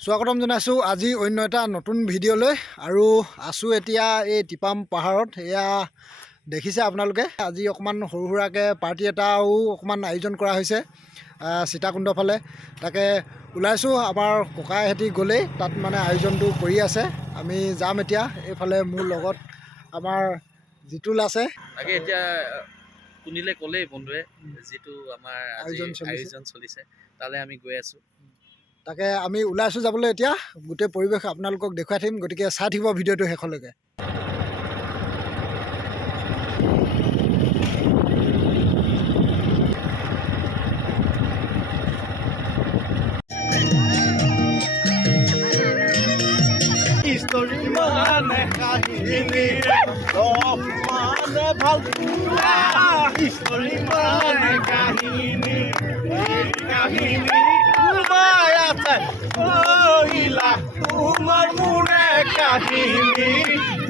স্বাগতম জনাইছোঁ। আজি অন্য এটা নতুন ভিডিঅ'লৈ আৰু আছোঁ এতিয়া এই টিপাম পাহাৰত। এয়া দেখিছে আপোনালোকে? আজি অকণমান সৰু সুৰাকৈ পাৰ্টি এটাও অকণমান আয়োজন কৰা হৈছে আহ, সীতাকুণ্ড ফালে। তাকে ওলাইছোঁ আমাৰ ককাইহঁতি গ'লেই তাত মানে আয়োজনটো কৰি আছে। আমি যাম এতিয়া এইফালে মোৰ লগত আমাৰ জিতুল আছে। তাকে এতিয়া শুনিলে ক'লেই বন্ধুৱে যিটো আমাৰ। আয়োজন চলিছে তালৈ আমি গৈ আছোঁ। তাকে আমি ওলাইছোঁ যাবলৈ এতিয়া। গোটেই পৰিৱেশ আপোনালোকক দেখুৱাই থাকিম গতিকে চাই থাকিব ভিডিঅ'টো শেষলৈকে। মানে কাহিনী মানে মানে কাহিনী। তোমাৰ মোৰে কাহিনী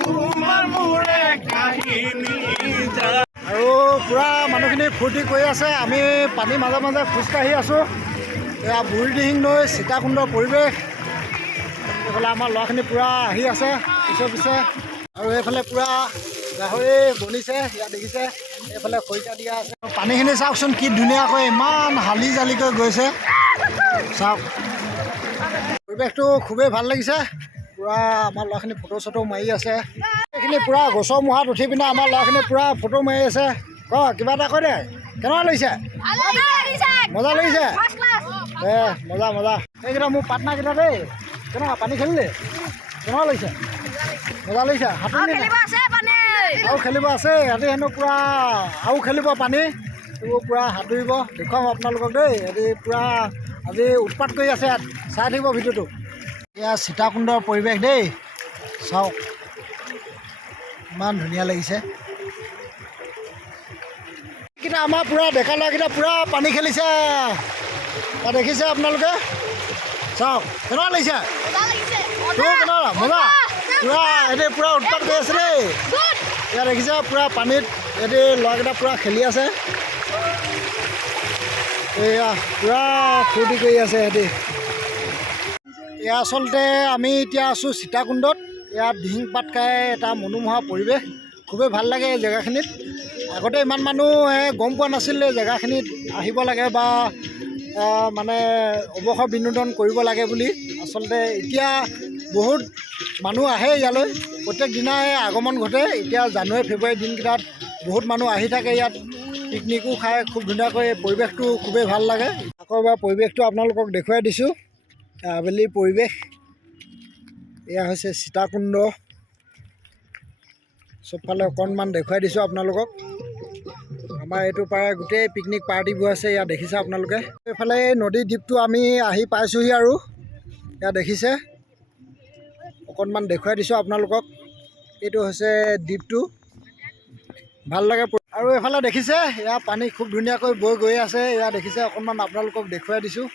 তোমাৰ মোৰে কাহিনী আৰু পূৰা মানুহখিনি ফূৰ্তি কৰি আছে। আমি পানীৰ মাজে মাজে খোজকাঢ়ি আছোঁ। এয়া বুঢ়ীদিহিং নৈ সীতাকুণ্ডৰ পৰিৱেশ। এইফালে আমাৰ ল'ৰাখিনি পূৰা আহি আছে, পিছে পিছে। আৰু এইফালে পূৰা গাহৰি বনিছে, ইয়াত দেখিছে। এইফালে খৰিকা দিয়া আছে। পানীখিনি চাওকচোন কি ধুনীয়াকৈ ইমান হালি জালিকৈ গৈছে। চাওক। পৰিৱেশটো খুবেই ভাল লাগিছে। পূৰা আমাৰ ল'ৰাখিনি ফটো চটো মাৰি আছে। এইখিনি পূৰা গছৰ মুহাত উঠি পিনে আমাৰ ল'ৰাখিনি পূৰা ফটো মাৰি আছে। ক কিবা এটা কৈ দে। কেনেকুৱা লাগিছে? মজা লাগিছে? এ মজা মজা। এইকেইটা মোৰ পাৰ্টনাৰকেইটা দেই। কেনেকুৱা পানী খেলিলি? কেনেকুৱা লাগিছে? মজা লাগিছে? সাঁতুৰিলি নাই? আৰু খেলিব আছে। সিহঁতি হেনো পূৰা আৰু খেলিব পানী। এইবোৰ পূৰা সাঁতুৰিব দেখুৱাম আপোনালোকক দেই। সিহঁতি পূৰা আজি উৎপাত কৰি আছে ইয়াত। চাই থাকিব ভিডিঅ'টো এয়া সীতাকুণ্ডৰ পৰিৱেশ দেই। চাওক ইমান ধুনীয়া লাগিছে। এইকেইটা আমাৰ পূৰা ডেকা ল'ৰাকেইটা পূৰা পানী খেলিছে। দেখিছে আপোনালোকে? চাওক কেনেকুৱা লাগিছে? কেনেকুৱা মজা! পূৰা সিহঁতি পূৰা উৎপাত কৰি আছে দেই। ইয়াত দেখিছে পূৰা পানীত সিহঁতি ল'ৰাকেইটা পূৰা খেলি আছে। এয়া পূৰা ফূৰ্তি কৰি আছে সিহঁতি এয়া আচলতে আমি এতিয়া আছোঁ সীতাকুণ্ডত। ইয়াত দিহিং পাত খাই এটা মনোমোহা পৰিৱেশ। খুবেই ভালো লাগে এই জেগাখিনিত। আগতে ইমান মানুহে গম পোৱা নাছিল এই জেগাখিনিত আহিব লাগে বা মানে অৱসৰ বিনোদন কৰিব লাগে বুলি। আচলতে এতিয়া বহুত মানুহ আহে ইয়ালৈ। প্ৰত্যেক দিনাই আগমন ঘটে। এতিয়া জানুৱাৰী, ফেব্ৰুৱাৰী দিনকেইটাত বহুত মানুহ আহি থাকে ইয়াত। পিকনিকো খাই খুব ধুনীয়াকৈ পৰিৱেশটো খুবেই ভালো লাগে। আকৌ এবাৰ পৰিৱেশটো আপোনালোকক দেখুৱাই দিছোঁ। আবেলি পৰিৱেশ। এয়া হৈছে সীতাকুণ্ড। চবফালে অকণমান দেখুৱাই দিছোঁ আপোনালোকক। আমাৰ এইটো পাৰে গোটেই পিকনিক পাৰ্টিবোৰ আছে ইয়াত দেখিছে আপোনালোকে। এইফালে এই নদী দ্বীপটো আমি আহি পাইছোঁহি আৰু ইয়াত দেখিছে। অকণমান দেখুৱাই দিছোঁ আপোনালোকক এইটো হৈছে দ্বীপটো। ভাল লাগে আৰু এইফালে দেখিছে ইয়াৰ পানী খুব ধুনীয়াকৈ বৈ গৈ আছে ইয়াত দেখিছে অকণমান আপোনালোকক দেখুৱাই দিছোঁ।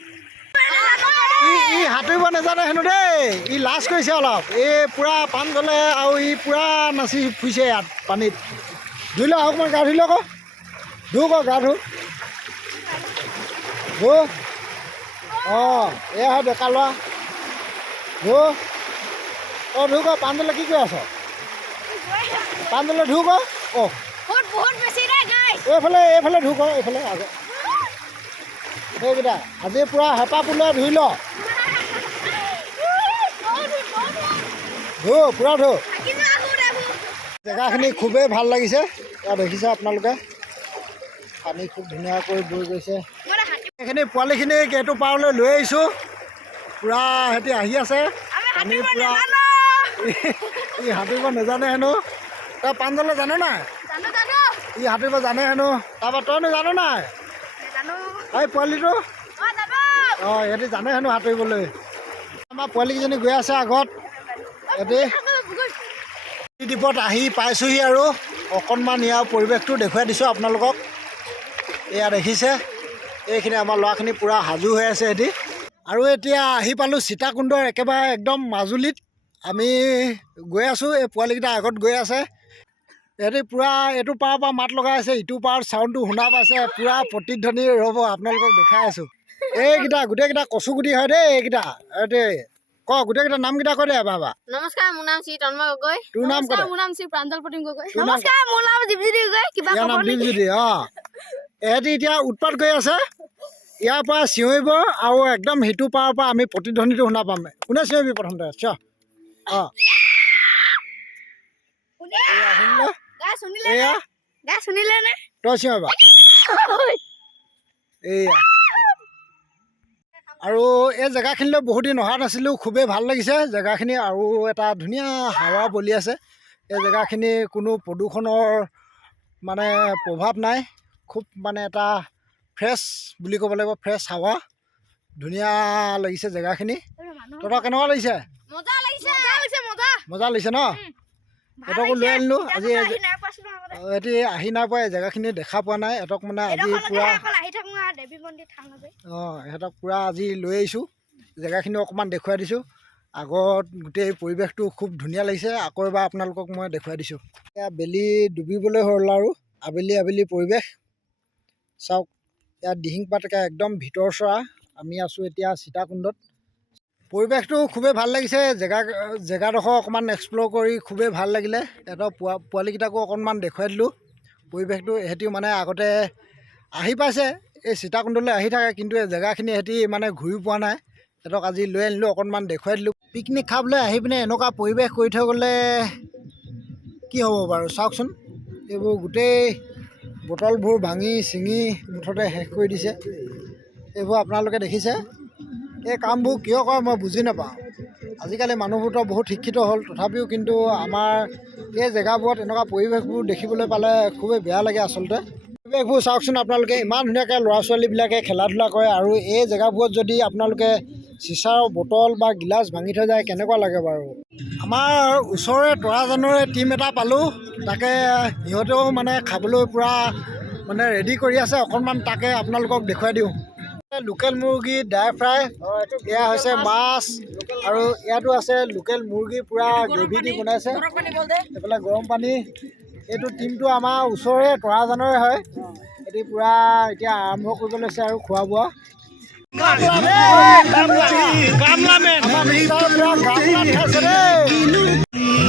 ই সাঁতুৰিব নাজানে হেনো দেই। ই লাজ কৰিছে অলপ। এই পূৰা পাণ গ'লে আৰু ই পূৰা নাচি ফুৰিছে ইয়াত পানীত। ধুই লওঁ অকণমান গা ধুই লওঁ আকৌ। ধু আকৌ গা ধু ধু অঁ এয়া হয় ডেকা ল'ৰা ধু অঁ ধু আকৌ পাণডালে কি কৰি আছ? পাণডালে ধু আকৌ অঁ। এইফালে এইফালে ধুক এইফালে আগত সেইকেইটা। আজি পূৰা হেঁপা পোলে ধুই ল। ধু পূৰা ধু জেগাখিনি খুবেই ভালো লাগিছে। ইয়াত দেখিছে আপোনালোকে। পানী খুব ধুনীয়াকৈ বৈ গৈছে। সেইখিনি পোৱালিখিনি এইটো পাৰলৈ লৈ আহিছোঁ। পূৰা সিহঁতি আহি আছে। পানী পূৰা ই সাঁতুৰিব নাজানে হেনো। তই পাঞ্জলে জানো নাই? ই সাঁতুৰিব জানে হেনো। তাৰপৰা তইনো জানো নাই? এই পোৱালিটো? অঁ সিহঁতি জানে হেনো সাঁতুৰিবলৈ আমাৰ পোৱালিকেইজনী গৈ আছে আগত। দ্বীপত আহি পাইছোঁহি আৰু। অকণমান ইয়াৰ পৰিৱেশটো দেখুৱাই দিছোঁ আপোনালোকক। এয়া দেখিছে এইখিনি আমাৰ ল'ৰাখিনি পূৰা সাজু হৈ আছে সিহঁতি আৰু এতিয়া আহি পালোঁ সীতাকুণ্ডৰ একেবাৰে একদম মাজুলীত। আমি গৈ আছোঁ এই পোৱালিকেইটা আগত গৈ আছে। সিহঁতি পূৰা এইটো পাৰৰ পৰা মাত লগাই আছে ইটো পাৰত চাউণ্ডটো শুনা পাইছে পূৰা প্ৰতিধ্বনি ৰ'ব আপোনালোকক দেখাই আছোঁ। এইকেইটা গোটেইকেইটা কচুগুটি হয় দেই এইকেইটা। এইটোৱে ক গোটেইকেইটা নামকেইটা কৈ দে এবাৰ এবাৰ নমস্কাৰ মোৰ নাম শ্ৰী তন্ময় গগৈ। তোৰ নাম কৈ মোৰ নাম শ্ৰী প্ৰাঞ্জল প্ৰতিম গগৈ। নমস্কাৰ মোৰ নাম দীপজ্যোতি গগৈ কিবা নাম দীপজ্যোতি অঁ। এহেঁতি এতিয়া উৎপাত কৰি আছে। ইয়াৰ পৰা চিঞৰিব আৰু একদম সিটো পাৰৰ পৰা আমি প্ৰতিধ্বনিটো শুনা পাম। কোনে চিঞৰিবি প্ৰথমতে? চিঞ অঁ। এয়া শুনিলে? এয়া। নে? তই চিঞৰিবা। এইয়া আৰু এই জেগাখিনিলৈ বহুত দিন অহা নাছিলোঁ খুবেই ভাল লাগিছে জেগাখিনি আৰু এটা ধুনীয়া হাৱা বলি আছে। এই জেগাখিনি কোনো প্ৰদূষণৰ মানে প্ৰভাৱ নাই খুব মানে এটা ফ্ৰেছ বুলি ক'ব লাগিব ফ্ৰেছ হাৱা। ধুনীয়া লাগিছে জেগাখিনি। তহঁতৰ কেনেকুৱা লাগিছে? মজা লাগিছে। ন? সিহঁতকো লৈ আনিলোঁ। আজি এই যে- এহেঁতি আহি নাই পোৱা এই জেগাখিনি দেখা পোৱা নাই। সিহঁতক মানে আজি পূৰা ইহঁতক পূৰা আজি লৈ আহিছোঁ। জেগাখিনি অকণমান দেখুৱাই দিছোঁ। আগত গোটেই পৰিৱেশটো খুব ধুনীয়া লাগিছে। আকৌ এবাৰ আপোনালোকক মই দেখুৱাই দিছোঁ। এয়া বেলি ডুবিবলৈ হ'ল আৰু আবেলি আবেলি পৰিৱেশ। চাওক ইয়াত দিহিং পাতকা একদম ভিতৰ চৰা। আমি আছোঁ এতিয়া সীতাকুণ্ডত। পৰিৱেশটো খুবেই ভাল লাগিছে। জেগা জেগাডোখৰ অকণমান এক্সপ্ল'ৰ কৰি খুবেই ভাল লাগিলে। সিহঁতৰ পোৱা পোৱালিকেইটাকো অকণমান দেখুৱাই দিলোঁ। পৰিৱেশটো এহেঁতিও মানে আগতে আহি পাইছে। এই সীতাকুণ্ডলৈ আহি থাকে কিন্তু এই জেগাখিনি এহেঁতি মানে ঘূৰি পোৱা নাই। সিহঁতক আজি লৈ আনিলোঁ অকণমান দেখুৱাই দিলোঁ। পিকনিক খাবলৈ আহি পিনে এনেকুৱা পৰিৱেশ কৰি থৈ গ'লে কি হ'ব বাৰু? চাওকচোন। এইবোৰ গোটেই বটলবোৰ ভাঙি ছিঙি মুঠতে শেষ কৰি দিছে। এইবোৰ আপোনালোকে দেখিছে। এই কামবোৰ কিয় কৰে মই বুজি নাপাওঁ। আজিকালি মানুহবোৰতো বহুত শিক্ষিত হ'ল। তথাপিও কিন্তু আমাৰ এই জেগাবোৰত এনেকুৱা পৰিৱেশবোৰ দেখিবলৈ পালে খুবেই বেয়া লাগে আচলতে। পৰিৱেশবোৰ চাওকচোন আপোনালোকে ইমান ধুনীয়াকৈ ল'ৰা ছোৱালীবিলাকে খেলা ধূলা কৰে আৰু এই জেগাবোৰত যদি আপোনালোকে চিচাৰৰ বটল বা গিলাচ ভাঙি থৈ যায় কেনেকুৱা লাগে বাৰু? আমাৰ ওচৰৰে তৰাজানৰে টীম এটা পালোঁ। তাকে সিহঁতেও মানে খাবলৈ পূৰা মানে ৰেডি কৰি আছে। অকণমান তাকে আপোনালোকক দেখুৱাই দিওঁ। লোকেল মুৰ্গী ড্ৰাই ফ্ৰাই এয়া হৈছে মাছ আৰু ইয়াতো আছে লোকেল মুৰ্গী পূৰা গ্ৰেভি দি বনাইছে। এইফালে গৰম পানী। এইটো টীমটো আমাৰ ওচৰৰে তৰাজানৰে হয়। এটি পূৰা এতিয়া আৰম্ভ কৰিব লৈছে আৰু খোৱা বোৱা মিষ্টাৰ পূৰা গামলাত খাইছে দেই।